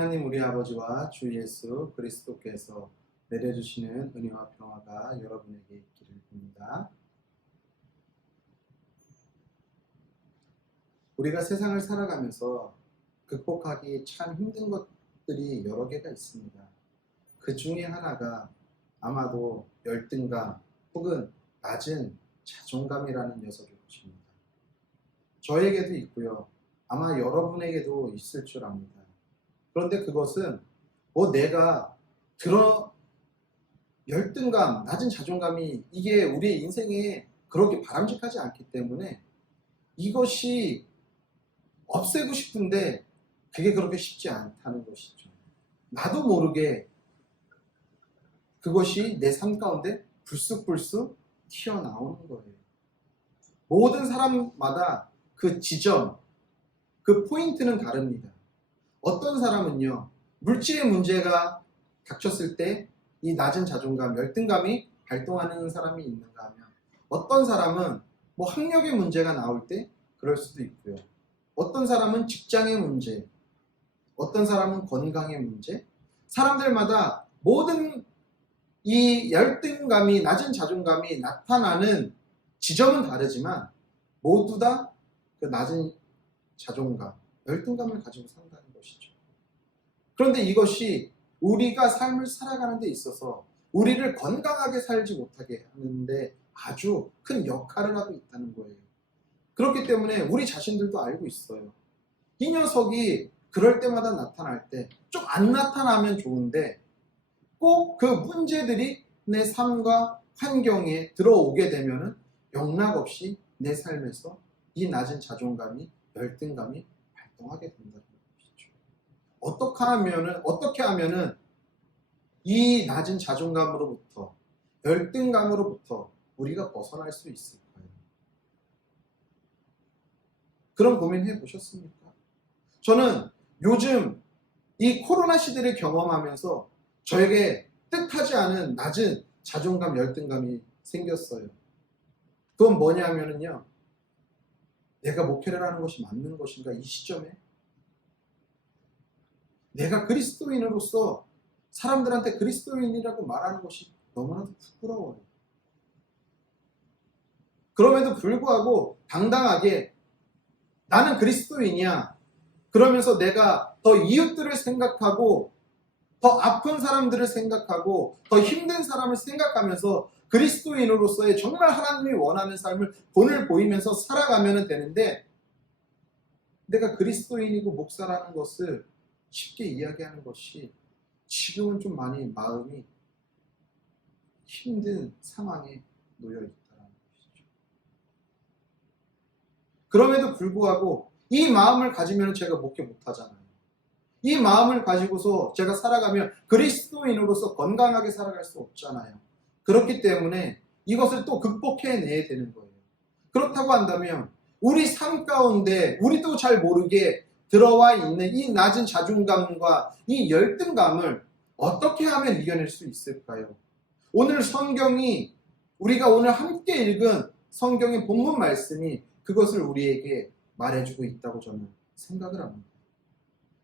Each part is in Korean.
하나님 우리 아버지와 주 예수 그리스도께서 내려주시는 은혜와 평화가 여러분에게 있기를 빕니다. 우리가 세상을 살아가면서 극복하기 참 힘든 것들이 여러 개가 있습니다. 그 중에 하나가 아마도 열등감 혹은 낮은 자존감이라는 녀석일 것입니다. 저에게도 있고요. 아마 여러분에게도 있을 줄 압니다. 그런데 그것은 내가 열등감, 낮은 자존감이 이게 우리의 인생에 그렇게 바람직하지 않기 때문에 이것이 없애고 싶은데 그게 그렇게 쉽지 않다는 것이죠. 나도 모르게 그것이 내 삶 가운데 불쑥불쑥 튀어나오는 거예요. 모든 사람마다 그 지점, 그 포인트는 다릅니다. 어떤 사람은요, 물질의 문제가 닥쳤을 때 이 낮은 자존감, 열등감이 발동하는 사람이 있는가 하면 어떤 사람은 학력의 문제가 나올 때 그럴 수도 있고요. 어떤 사람은 직장의 문제, 어떤 사람은 건강의 문제, 사람들마다 모든 이 열등감이, 낮은 자존감이 나타나는 지점은 다르지만 모두 다 그 낮은 자존감, 열등감을 가지고 산다는 것이죠. 그런데 이것이 우리가 삶을 살아가는 데 있어서 우리를 건강하게 살지 못하게 하는데 아주 큰 역할을 하고 있다는 거예요. 그렇기 때문에 우리 자신들도 알고 있어요. 이 녀석이 그럴 때마다 나타날 때 좀 안 나타나면 좋은데 꼭 그 문제들이 내 삶과 환경에 들어오게 되면은 영락없이 내 삶에서 이 낮은 자존감이, 열등감이 발동하게 된다는 것이죠. 어떻게 하면은 이 낮은 자존감으로부터, 열등감으로부터 우리가 벗어날 수 있을까요? 그런 고민해 보셨습니까? 저는 요즘 이 코로나 시대를 경험하면서 저에게 뜻하지 않은 낮은 자존감, 열등감이 생겼어요. 그건 뭐냐면요. 내가 목회를 하는 것이 맞는 것인가, 이 시점에? 내가 그리스도인으로서 사람들한테 그리스도인이라고 말하는 것이 너무나도 부끄러워요. 그럼에도 불구하고 당당하게 나는 그리스도인이야. 그러면서 내가 더 이웃들을 생각하고 더 아픈 사람들을 생각하고 더 힘든 사람을 생각하면서 그리스도인으로서의 정말 하나님이 원하는 삶을 본을 보이면서 살아가면 되는데 내가 그리스도인이고 목사라는 것을 쉽게 이야기하는 것이 지금은 좀 많이 마음이 힘든 상황에 놓여 있다는 것이죠. 그럼에도 불구하고 이 마음을 가지면 제가 목회 못하잖아요. 이 마음을 가지고서 제가 살아가면 그리스도인으로서 건강하게 살아갈 수 없잖아요. 그렇기 때문에 이것을 또 극복해내야 되는 거예요. 그렇다고 한다면 우리 삶 가운데 우리도 잘 모르게 들어와 있는 이 낮은 자존감과 이 열등감을 어떻게 하면 이겨낼 수 있을까요? 오늘 성경이, 우리가 오늘 함께 읽은 성경의 본문 말씀이 그것을 우리에게 말해주고 있다고 저는 생각을 합니다.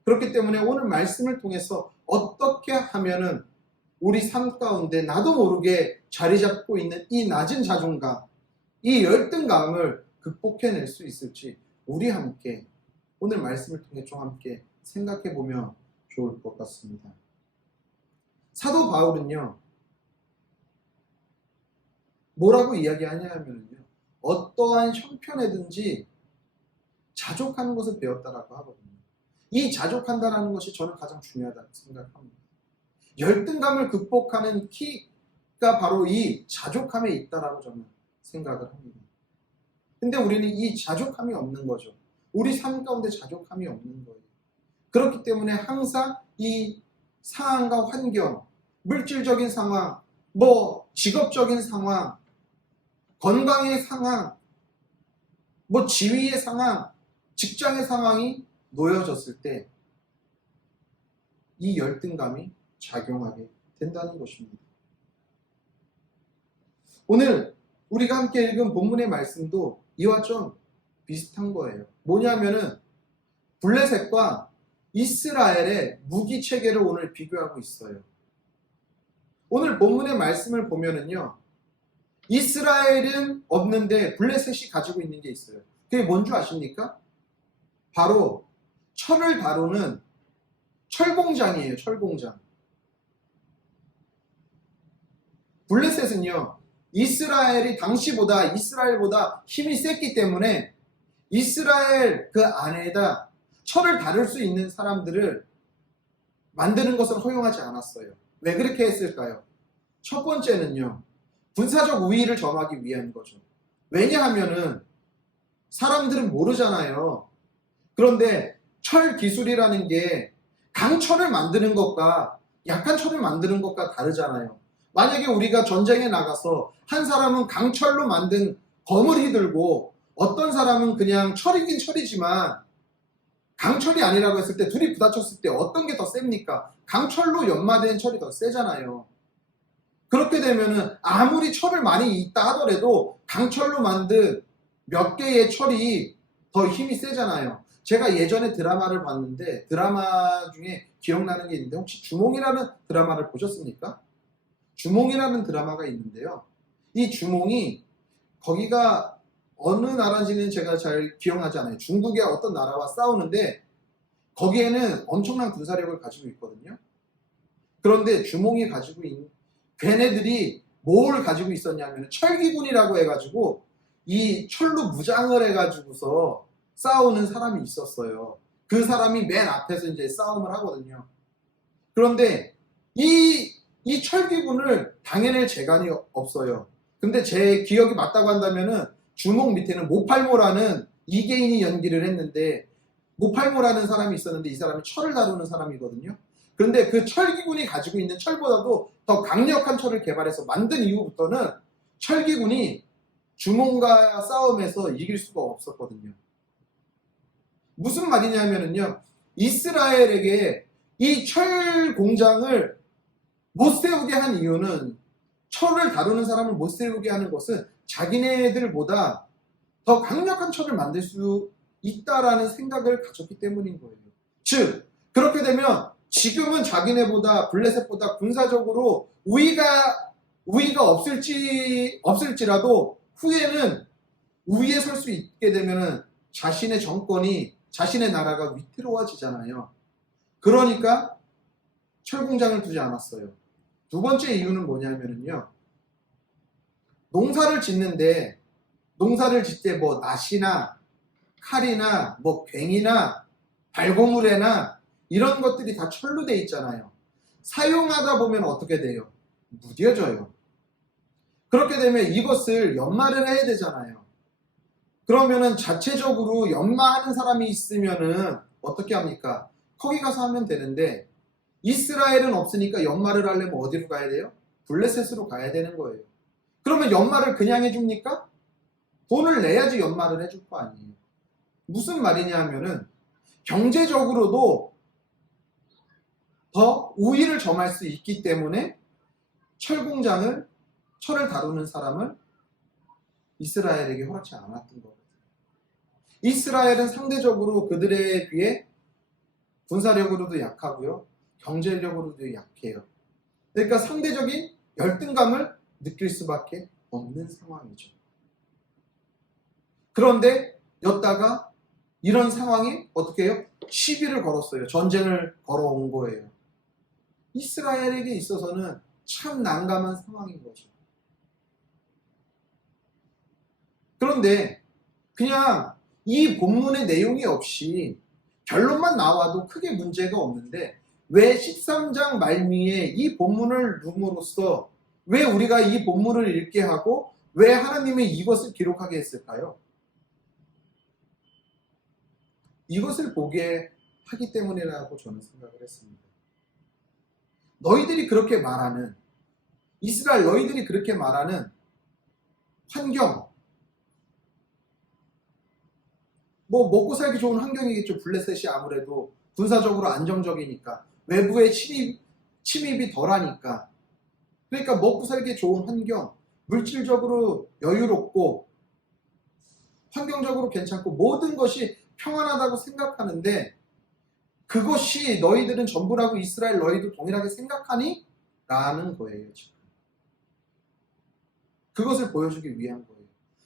그렇기 때문에 오늘 말씀을 통해서 어떻게 하면은 우리 삶 가운데 나도 모르게 자리 잡고 있는 이 낮은 자존감, 이 열등감을 극복해낼 수 있을지 우리 함께 오늘 말씀을 통해 좀 함께 생각해 보면 좋을 것 같습니다. 사도 바울은요, 뭐라고 이야기하냐 하면요, 어떠한 형편에든지 자족하는 것을 배웠다라고 하거든요. 이 자족한다는 것이 저는 가장 중요하다고 생각합니다. 열등감을 극복하는 키가 바로 이 자족함에 있다라고 저는 생각을 합니다. 근데 우리는 이 자족함이 없는 거죠. 우리 삶 가운데 자족함이 없는 거예요. 그렇기 때문에 항상 이 상황과 환경, 물질적인 상황, 직업적인 상황, 건강의 상황, 지위의 상황, 직장의 상황이 놓여졌을 때 이 열등감이 작용하게 된다는 것입니다. 오늘 우리가 함께 읽은 본문의 말씀도 이와 좀 비슷한 거예요. 뭐냐면은 블레셋과 이스라엘의 무기 체계를 오늘 비교하고 있어요. 오늘 본문의 말씀을 보면은요, 이스라엘은 없는데 블레셋이 가지고 있는 게 있어요. 그게 뭔 줄 아십니까? 바로 철을 다루는 철공장이에요. 철공장. 블레셋은요, 이스라엘보다 힘이 셌기 때문에 이스라엘 그 안에다 철을 다룰 수 있는 사람들을 만드는 것을 허용하지 않았어요. 왜 그렇게 했을까요? 첫 번째는요, 군사적 우위를 점하기 위한 거죠. 왜냐하면은 사람들은 모르잖아요. 그런데 철 기술이라는 게 강철을 만드는 것과 약한 철을 만드는 것과 다르잖아요. 만약에 우리가 전쟁에 나가서 한 사람은 강철로 만든 검을 휘들고 어떤 사람은 그냥 철이긴 철이지만 강철이 아니라고 했을 때 둘이 부딪혔을 때 어떤 게 더 셉니까? 강철로 연마된 철이 더 세잖아요. 그렇게 되면은 아무리 철을 많이 있다 하더라도 강철로 만든 몇 개의 철이 더 힘이 세잖아요. 제가 예전에 드라마를 봤는데 드라마 중에 기억나는 게 있는데 혹시 주몽이라는 드라마를 보셨습니까? 주몽이라는 드라마가 있는데요. 이 주몽이 거기가 어느 나라인지는 제가 잘 기억나지 않아요. 중국의 어떤 나라와 싸우는데 거기에는 엄청난 군사력을 가지고 있거든요. 그런데 주몽이 가지고 있는 걔네들이 뭘 가지고 있었냐면 철기군이라고 해가지고 이 철로 무장을 해가지고서 싸우는 사람이 있었어요. 그 사람이 맨 앞에서 이제 싸움을 하거든요. 그런데 이 철기군을 당해낼 재간이 없어요. 근데 제 기억이 맞다고 한다면은 주몽 밑에는 모팔모라는 이계인이 연기를 했는데 모팔모라는 사람이 있었는데 이 사람이 철을 다루는 사람이거든요. 그런데 그 철기군이 가지고 있는 철보다도 더 강력한 철을 개발해서 만든 이후부터는 철기군이 주몽과 싸움에서 이길 수가 없었거든요. 무슨 말이냐면요, 이스라엘에게 이 철 공장을 못 세우게 한 이유는 철을 다루는 사람을 못 세우게 하는 것은 자기네들보다 더 강력한 철을 만들 수 있다라는 생각을 가졌기 때문인 거예요. 즉 그렇게 되면 지금은 자기네보다 블레셋보다 군사적으로 우위가 없을지라도 후에는 우위에 설 수 있게 되면은 자신의 정권이 자신의 나라가 위태로워지잖아요. 그러니까 철공장을 두지 않았어요. 두 번째 이유는 뭐냐면요, 농사를 짓을 때 뭐 낫이나 칼이나 뭐 괭이나 발고무래나 이런 것들이 다 철로 돼 있잖아요. 사용하다 보면 어떻게 돼요? 무뎌져요. 그렇게 되면 이것을 연마를 해야 되잖아요. 그러면은 자체적으로 연마하는 사람이 있으면은 어떻게 합니까? 거기 가서 하면 되는데 이스라엘은 없으니까 연마를 하려면 어디로 가야 돼요? 블레셋으로 가야 되는 거예요. 그러면 연마를 그냥 해줍니까? 돈을 내야지 연마를 해줄 거 아니에요. 무슨 말이냐 하면은 경제적으로도 더 우위를 점할 수 있기 때문에 철을 다루는 사람을 이스라엘에게 허락지 않았던 거예요. 이스라엘은 상대적으로 그들에 비해 군사력으로도 약하고요, 경제력으로도 약해요. 그러니까 상대적인 열등감을 느낄 수밖에 없는 상황이죠. 그런데 였다가 이런 상황이 어떻게 해요? 시비를 걸었어요. 전쟁을 걸어온 거예요. 이스라엘에게 있어서는 참 난감한 상황인 거죠. 그런데 그냥 이 본문의 내용이 없이 결론만 나와도 크게 문제가 없는데 왜 13장 말미에 이 본문을 룸으로써 왜 우리가 이 본문을 읽게 하고 왜 하나님이 이것을 기록하게 했을까요? 이것을 보게 하기 때문이라고 저는 생각을 했습니다. 이스라엘 너희들이 그렇게 말하는 환경, 뭐 먹고 살기 좋은 환경이겠죠. 블레셋이 아무래도 군사적으로 안정적이니까, 외부의 침입이 덜하니까. 그러니까 먹고 살기 좋은 환경, 물질적으로 여유롭고 환경적으로 괜찮고 모든 것이 평안하다고 생각하는데 그것이 너희들은 전부라고 이스라엘 너희도 동일하게 생각하니? 라는 거예요. 지금. 그것을 보여주기 위한 거예요.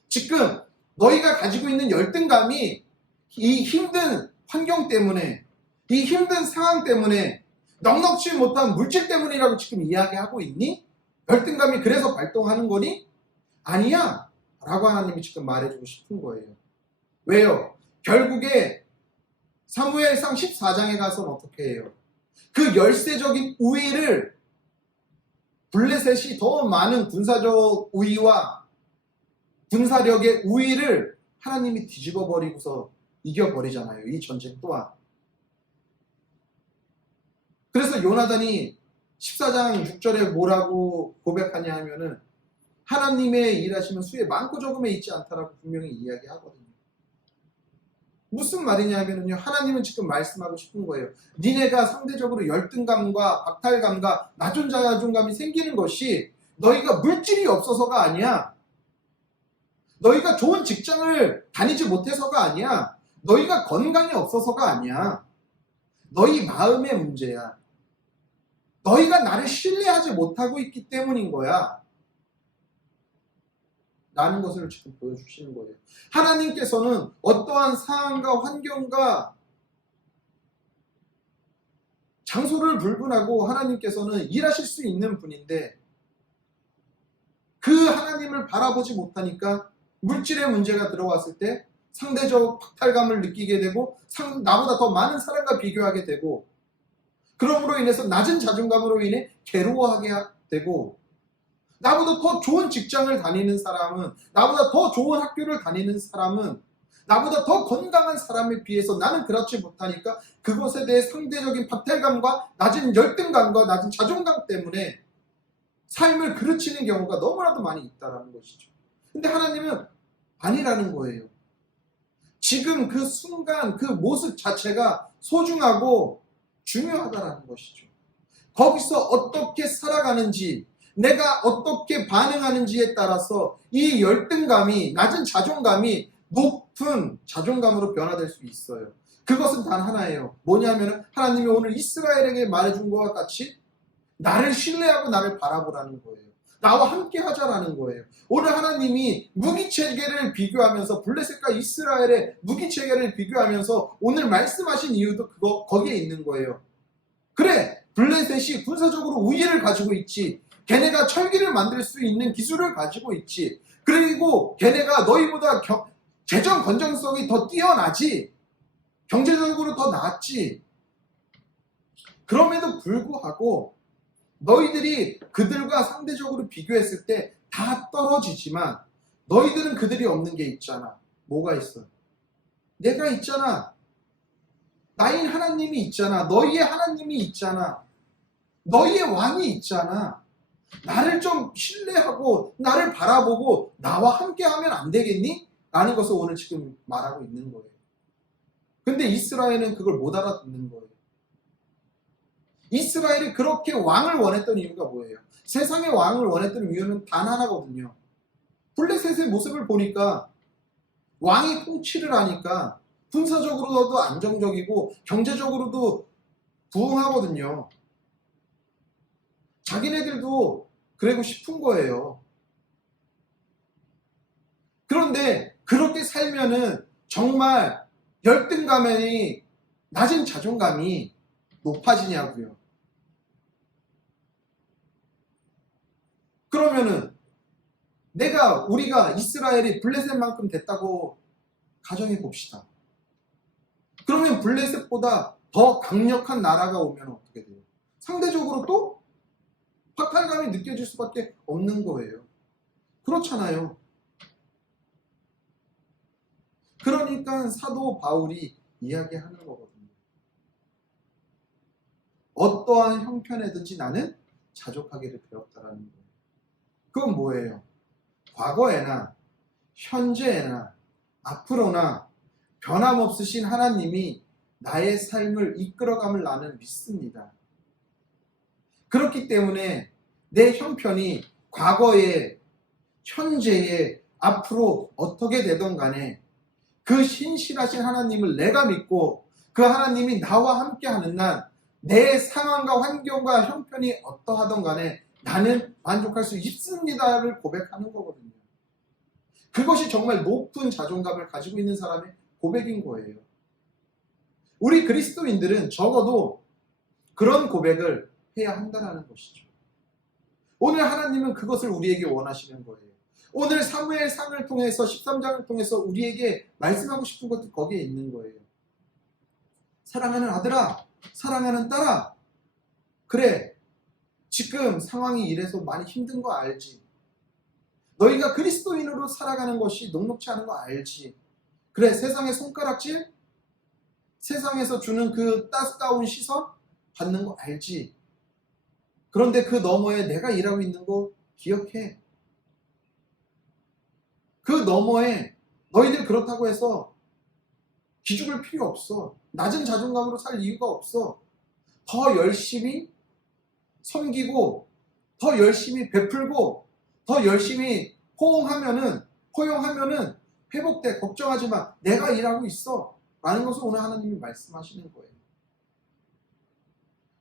지금 너희가 가지고 있는 열등감이 이 힘든 환경 때문에, 이 힘든 상황 때문에, 넉넉지 못한 물질 때문이라고 지금 이야기하고 있니? 열등감이 그래서 발동하는 거니? 아니야! 라고 하나님이 지금 말해주고 싶은 거예요. 왜요? 결국에 사무엘상 14장에 가서는 어떻게 해요? 그 열세적인 우위를, 블레셋이 더 많은 군사적 우위와 군사력의 우위를 하나님이 뒤집어 버리고서 이겨버리잖아요. 이 전쟁 또한. 그래서 요나단이 14장 6절에 뭐라고 고백하냐 하면은 하나님의 일하시면 수에 많고 적음에 있지 않다라고 분명히 이야기하거든요. 무슨 말이냐 하면은요, 하나님은 지금 말씀하고 싶은 거예요. 니네가 상대적으로 열등감과 박탈감과 나존자존감이 생기는 것이 너희가 물질이 없어서가 아니야. 너희가 좋은 직장을 다니지 못해서가 아니야. 너희가 건강이 없어서가 아니야. 너희 마음의 문제야. 너희가 나를 신뢰하지 못하고 있기 때문인 거야. 라는 것을 지금 보여주시는 거예요. 하나님께서는 어떠한 상황과 환경과 장소를 불문하고 하나님께서는 일하실 수 있는 분인데 그 하나님을 바라보지 못하니까 물질의 문제가 들어왔을 때 상대적 박탈감을 느끼게 되고 나보다 더 많은 사람과 비교하게 되고 그러므로 인해서 낮은 자존감으로 인해 괴로워하게 되고 나보다 더 좋은 직장을 다니는 사람은, 나보다 더 좋은 학교를 다니는 사람은, 나보다 더 건강한 사람에 비해서 나는 그렇지 못하니까 그것에 대해 상대적인 박탈감과 낮은 열등감과 낮은 자존감 때문에 삶을 그르치는 경우가 너무나도 많이 있다는 것이죠. 근데 하나님은 아니라는 거예요. 지금 그 순간 그 모습 자체가 소중하고 중요하다는 것이죠. 거기서 어떻게 살아가는지, 내가 어떻게 반응하는지에 따라서 이 열등감이, 낮은 자존감이 높은 자존감으로 변화될 수 있어요. 그것은 단 하나예요. 뭐냐면 하나님이 오늘 이스라엘에게 말해준 것과 같이 나를 신뢰하고 나를 바라보라는 거예요. 나와 함께 하자라는 거예요. 오늘 하나님이 무기체계를 비교하면서 블레셋과 이스라엘의 무기체계를 비교하면서 오늘 말씀하신 이유도 거기에 있는 거예요. 그래, 블레셋이 군사적으로 우위를 가지고 있지. 걔네가 철기를 만들 수 있는 기술을 가지고 있지. 그리고 걔네가 너희보다 재정 건전성이 더 뛰어나지. 경제적으로 더 낫지. 그럼에도 불구하고 너희들이 그들과 상대적으로 비교했을 때 다 떨어지지만 너희들은 그들이 없는 게 있잖아. 뭐가 있어? 내가 있잖아. 나인 하나님이 있잖아. 너희의 하나님이 있잖아. 너희의 왕이 있잖아. 나를 좀 신뢰하고 나를 바라보고 나와 함께 하면 안 되겠니? 라는 것을 오늘 지금 말하고 있는 거예요. 근데 이스라엘은 그걸 못 알아듣는 거예요. 이스라엘이 그렇게 왕을 원했던 이유가 뭐예요? 세상의 왕을 원했던 이유는 단 하나거든요. 블레셋의 모습을 보니까 왕이 통치를 하니까 군사적으로도 안정적이고 경제적으로도 부흥하거든요. 자기네들도 그러고 싶은 거예요. 그런데 그렇게 살면은 정말 열등감이, 낮은 자존감이 높아지냐고요. 그러면은 우리가 이스라엘이 블레셋만큼 됐다고 가정해 봅시다. 그러면 블레셋보다 더 강력한 나라가 오면 어떻게 돼요? 상대적으로 또 박탈감이 느껴질 수밖에 없는 거예요. 그렇잖아요. 그러니까 사도 바울이 이야기하는 거거든요. 어떠한 형편에든지 나는 자족하기를 배웠다라는 거예요. 그건 뭐예요? 과거에나 현재에나 앞으로나 변함없으신 하나님이 나의 삶을 이끌어감을 나는 믿습니다. 그렇기 때문에 내 형편이 과거에, 현재에, 앞으로 어떻게 되던 간에 그 신실하신 하나님을 내가 믿고 그 하나님이 나와 함께 하는 날 내 상황과 환경과 형편이 어떠하던 간에 나는 만족할 수 있습니다를 고백하는 거거든요. 그것이 정말 높은 자존감을 가지고 있는 사람의 고백인 거예요. 우리 그리스도인들은 적어도 그런 고백을 해야 한다는 것이죠. 오늘 하나님은 그것을 우리에게 원하시는 거예요. 오늘 사무엘상을 통해서 13장을 통해서 우리에게 말씀하고 싶은 것도 거기에 있는 거예요. 사랑하는 아들아, 사랑하는 딸아, 그래, 지금 상황이 이래서 많이 힘든 거 알지? 너희가 그리스도인으로 살아가는 것이 녹록치 않은 거 알지? 그래, 세상의 손가락질, 세상에서 주는 그 따가운 시선 받는 거 알지? 그런데 그 너머에 내가 일하고 있는 거 기억해. 그 너머에 너희들 그렇다고 해서 기죽을 필요 없어. 낮은 자존감으로 살 이유가 없어. 더 열심히 섬기고, 더 열심히 베풀고, 더 열심히 포용하면은 회복돼. 걱정하지 마. 내가 일하고 있어. 라는 것을 오늘 하나님이 말씀하시는 거예요.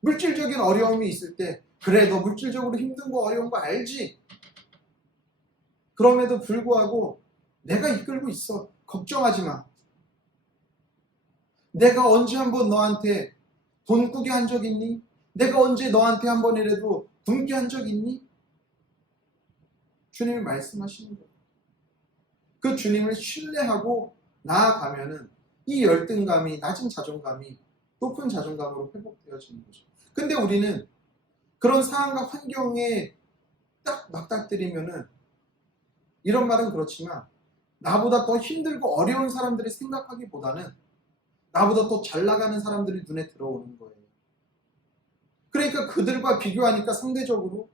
물질적인 어려움이 있을 때, 그래, 너 물질적으로 힘든 거 어려운 거 알지? 그럼에도 불구하고 내가 이끌고 있어. 걱정하지 마. 내가 언제 한번 너한테 돈 꾸게 한 적 있니? 내가 언제 너한테 한 번이라도 굶게 한 적 있니? 주님이 말씀하시는 거예요. 그 주님을 신뢰하고 나아가면은 이 열등감이, 낮은 자존감이 높은 자존감으로 회복되어지는 거죠. 근데 우리는 그런 상황과 환경에 딱 맞닥뜨리면은, 이런 말은 그렇지만 나보다 더 힘들고 어려운 사람들이 생각하기보다는 나보다 더 잘 나가는 사람들이 눈에 들어오는 거예요. 그러니까 그들과 비교하니까 상대적으로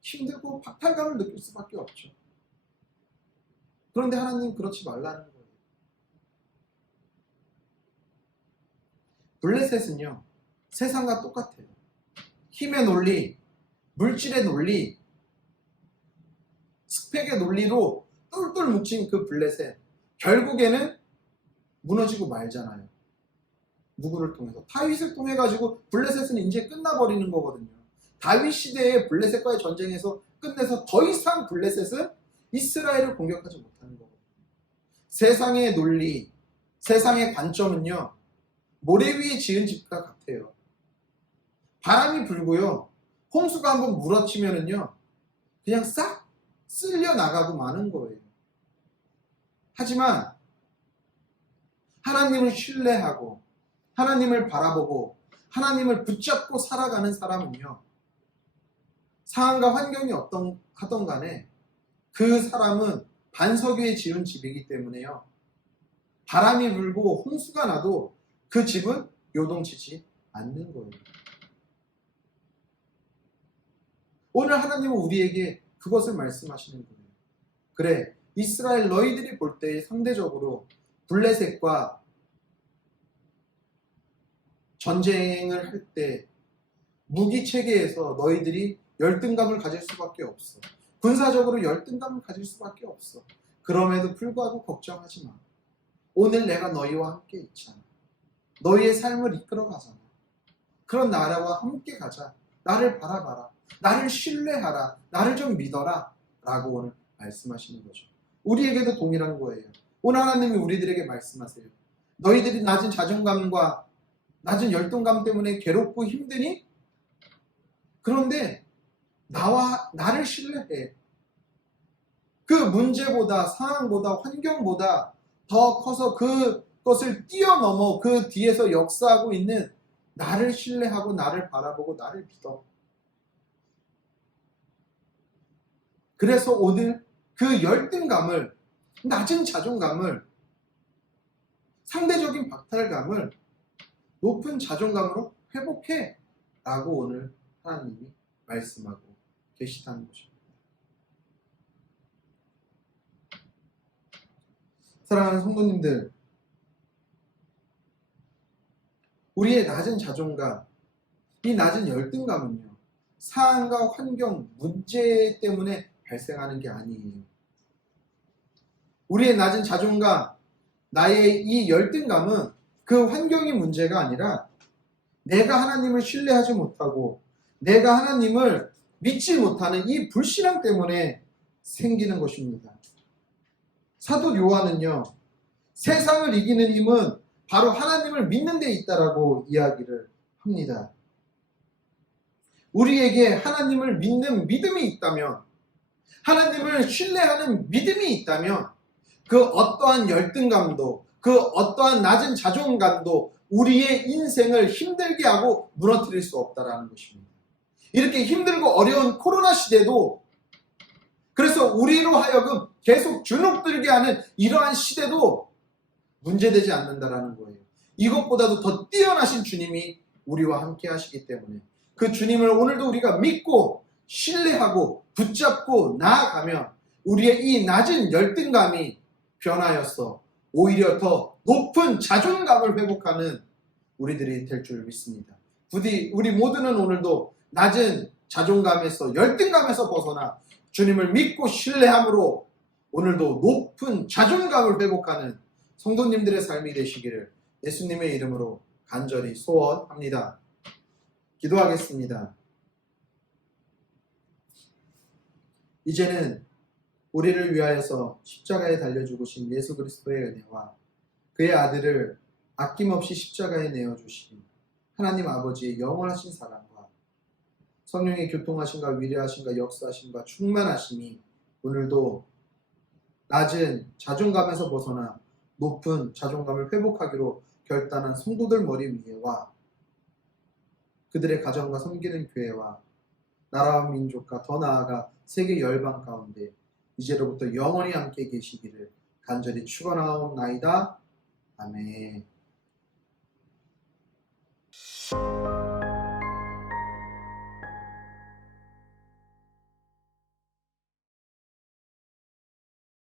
힘들고 박탈감을 느낄 수밖에 없죠. 그런데 하나님 그렇지 말라는 거예요. 블레셋은요, 세상과 똑같아요. 힘의 논리, 물질의 논리, 스펙의 논리로 똘똘 뭉친 그 블레셋, 결국에는 무너지고 말잖아요. 누구를 통해서? 다윗을 통해 가지고 블레셋은 이제 끝나버리는 거거든요. 다윗 시대의 블레셋과의 전쟁에서 끝내서 더 이상 블레셋은 이스라엘을 공격하지 못하는 거거든요. 세상의 논리, 세상의 관점은요, 모래 위에 지은 집과 같아요. 바람이 불고요, 홍수가 한번 물어치면은요, 그냥 싹 쓸려 나가고 마는 거예요. 하지만 하나님을 신뢰하고 하나님을 바라보고 하나님을 붙잡고 살아가는 사람은요, 상황과 환경이 어떤 하던 간에 그 사람은 반석 위에 지은 집이기 때문에요, 바람이 불고 홍수가 나도 그 집은 요동치지 않는 거예요. 오늘 하나님은 우리에게 그것을 말씀하시는 거예요. 그래, 이스라엘 너희들이 볼 때 상대적으로 블레셋과 전쟁을 할 때 무기 체계에서 너희들이 열등감을 가질 수밖에 없어. 군사적으로 열등감을 가질 수밖에 없어. 그럼에도 불구하고 걱정하지 마. 오늘 내가 너희와 함께 있잖아. 너희의 삶을 이끌어 가잖아. 그런 나라와 함께 가자. 나를 바라봐라. 나를 신뢰하라. 나를 좀 믿어라. 라고 오늘 말씀하시는 거죠. 우리에게도 동일한 거예요. 오늘 하나님이 우리들에게 말씀하세요. 너희들이 낮은 자존감과 낮은 열등감 때문에 괴롭고 힘드니? 그런데 나를 신뢰해. 그 문제보다, 상황보다, 환경보다 더 커서 그것을 뛰어넘어 그 뒤에서 역사하고 있는 나를 신뢰하고 나를 바라보고 나를 믿어. 그래서 오늘 그 열등감을, 낮은 자존감을, 상대적인 박탈감을 높은 자존감으로 회복해 라고 오늘 하나님이 말씀하고 계시다는 것입니다. 사랑하는 성도님들, 우리의 낮은 자존감, 이 낮은 열등감은요, 상황과 환경, 문제 때문에 발생하는 게 아니에요. 우리의 낮은 자존감, 나의 이 열등감은 그 환경이 문제가 아니라 내가 하나님을 신뢰하지 못하고 내가 하나님을 믿지 못하는 이 불신앙 때문에 생기는 것입니다. 사도 요한은요, 세상을 이기는 힘은 바로 하나님을 믿는 데 있다라고 이야기를 합니다. 우리에게 하나님을 믿는 믿음이 있다면, 하나님을 신뢰하는 믿음이 있다면 그 어떠한 열등감도, 그 어떠한 낮은 자존감도 우리의 인생을 힘들게 하고 무너뜨릴 수 없다라는 것입니다. 이렇게 힘들고 어려운 코로나 시대도, 그래서 우리로 하여금 계속 주눅들게 하는 이러한 시대도 문제되지 않는다라는 거예요. 이것보다도 더 뛰어나신 주님이 우리와 함께 하시기 때문에 그 주님을 오늘도 우리가 믿고 신뢰하고 붙잡고 나아가면 우리의 이 낮은 열등감이 변하여서 오히려 더 높은 자존감을 회복하는 우리들이 될 줄 믿습니다. 부디 우리 모두는 오늘도 낮은 자존감에서 열등감에서 벗어나 주님을 믿고 신뢰함으로 오늘도 높은 자존감을 회복하는 성도님들의 삶이 되시기를 예수님의 이름으로 간절히 소원합니다. 기도하겠습니다. 이제는 우리를 위하여서 십자가에 달려 죽으신 예수 그리스도의 은혜와 그의 아들을 아낌없이 십자가에 내어주신 하나님 아버지의 영원하신 사랑과 성령의 교통하심과 위대하심과 역사하심과 충만하심이 오늘도 낮은 자존감에서 벗어나 높은 자존감을 회복하기로 결단한 성도들 머리 위에와 그들의 가정과 섬기는 교회와 나라와 민족과 더 나아가 세계 열방 가운데 이제로부터 영원히 함께 계시기를 간절히 축원하옵나이다. 아멘.